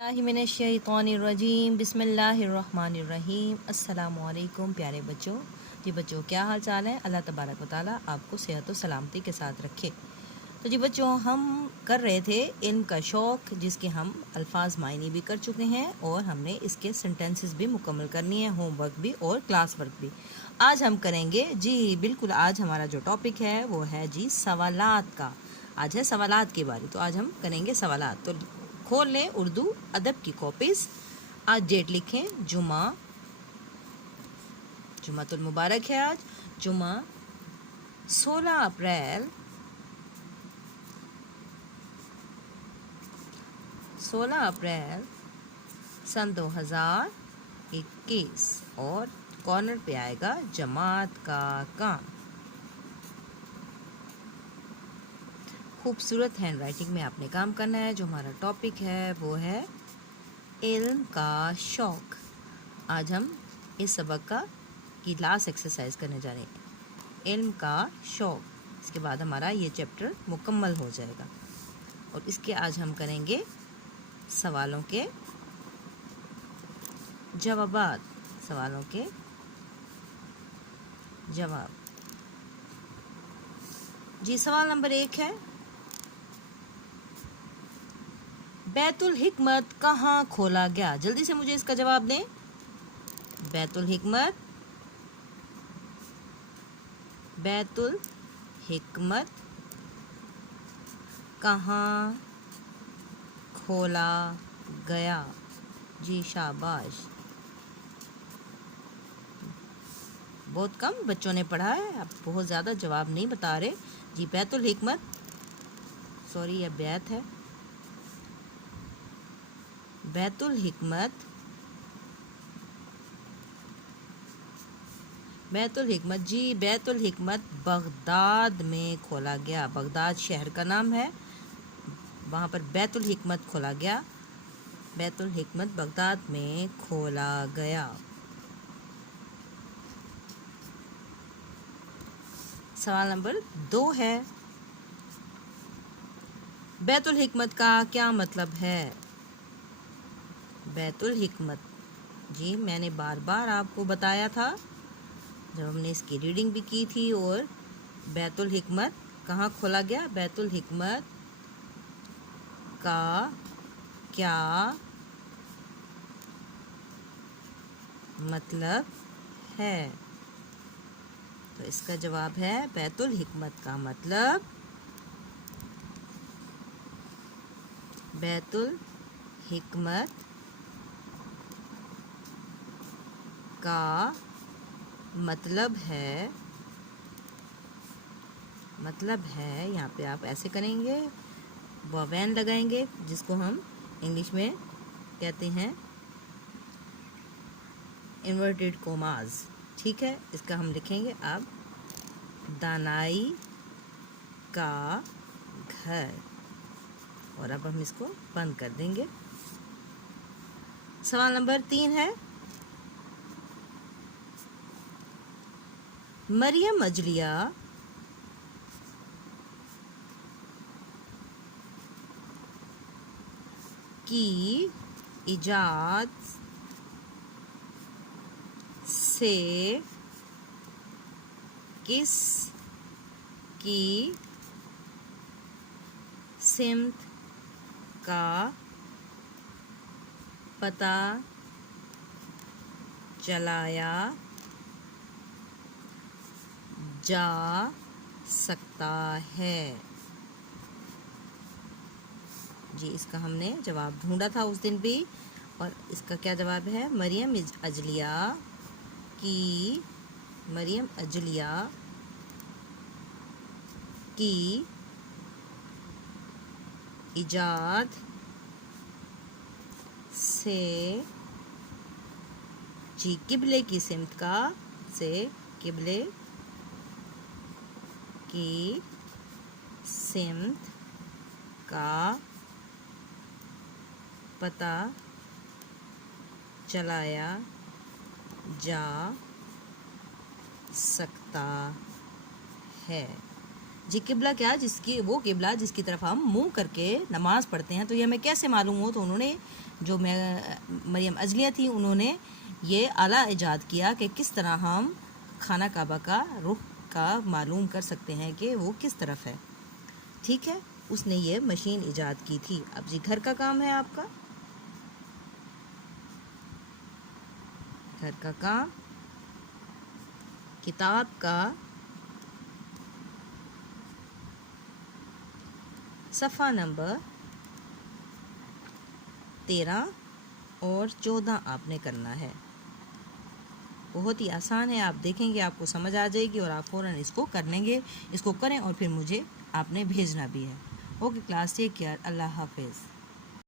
मिनश्शैतानिर्रजीम बिस्मिल्लाहिर्रहमानिर्रहीम अस्सलामु अलैकुम प्यारे बच्चों। जी बच्चों, क्या हाल चाल है? अल्लाह तबारक व तआला आपको सेहत और सलामती के साथ रखे। तो जी बच्चों, हम कर रहे थे इल्म का शौक़, जिसके हम अल्फाज मायने भी कर चुके हैं और हमने इसके सेंटेंसेस भी मुकम्मल करनी है, होमवर्क भी और क्लास वर्क भी। आज हम करेंगे जी बिल्कुल, आज हमारा जो टॉपिक है वो है जी सवालात का। आज है सवालात की बारी, तो आज हम करेंगे सवालात। तो खोल लें उर्दू अदब की कॉपीज़। आज डेट लिखें जुमातुल मुबारक है। आज जुमा 16 अप्रैल सन 2021 और कॉर्नर पे आएगा जमात का काम। खूबसूरत हैंड राइटिंग में आपने काम करना है। जो हमारा टॉपिक है वो है इल्म का शौक़। आज हम इस सबक की लास्ट एक्सरसाइज करने जा रहे हैं, इल्म का शौक़। इसके बाद हमारा ये चैप्टर मुकम्मल हो जाएगा और इसके आज हम करेंगे सवालों के जवाबात। सवालों के जवाब। जी सवाल नंबर 1 है, बैतुल हिकमत कहाँ खोला गया? जल्दी से मुझे इसका जवाब दें। बैतुल हिकमत कहाँ खोला गया? जी शाबाश, बहुत कम बच्चों ने पढ़ा है, आप बहुत ज़्यादा जवाब नहीं बता रहे। जी बैतुल हिकमत, सॉरी यह बैत है। बैतुल हिकमत जी बैतुल हिकमत बगदाद में खोला गया। बगदाद शहर का नाम है, वहाँ पर बैतुल हिकमत खोला गया। बैतुल हिकमत बगदाद में खोला गया। सवाल नंबर 2 है, बैतुल हिकमत का क्या मतलब है? बैतुल हिकमत जी मैंने बार बार आपको बताया था जब हमने इसकी रीडिंग भी की थी। और बैतुल हिकमत कहाँ खोला गया? बैतुल हिकमत का क्या मतलब है? तो इसका जवाब है, बैतुल हिकमत का मतलब, बैतुल हिकमत का मतलब है यहाँ पे आप ऐसे करेंगे, वावेन लगाएंगे, जिसको हम इंग्लिश में कहते हैं इन्वर्टेड कोमाज। ठीक है, इसका हम लिखेंगे अब दानाई का घर, और अब हम इसको बंद कर देंगे। सवाल नंबर 3 है, मरियम अजलिया की इजाद से किस की सिमत का पता चलाया जा सकता है? जी इसका हमने जवाब ढूंढा था उस दिन भी, और इसका क्या जवाब है? मरियम अजलिया की इजाद से जी किबले की सिमत का, से किबले की सिमत का पता चलाया जा सकता है। جی قبلہ کیا، وہ قبلہ جس کی طرف ہم منہ کر کے نماز پڑھتے ہیں. تو یہ ہمیں کیسے معلوم ہو؟ تو انہوں نے جو مریم اجلیہ تھی انہوں نے یہ آلہ ایجاد کیا کہ کس طرح ہم خانہ کعبہ کا رخ کا معلوم کر سکتے ہیں کہ وہ کس طرف ہے. ٹھیک ہے، اس نے یہ مشین ایجاد کی تھی. اب جی گھر کا کام ہے آپ کا، گھر کا کام کتاب کا صفحہ نمبر 13 اور 14 آپ نے کرنا ہے. بہت ہی آسان ہے، آپ دیکھیں گے آپ کو سمجھ آ جائے گی اور آپ فوراً اس کو کر لیں گے. اس کو کریں اور پھر مجھے آپ نے بھیجنا بھی ہے. اوکے کلاس، ٹیک کیئر، اللہ حافظ.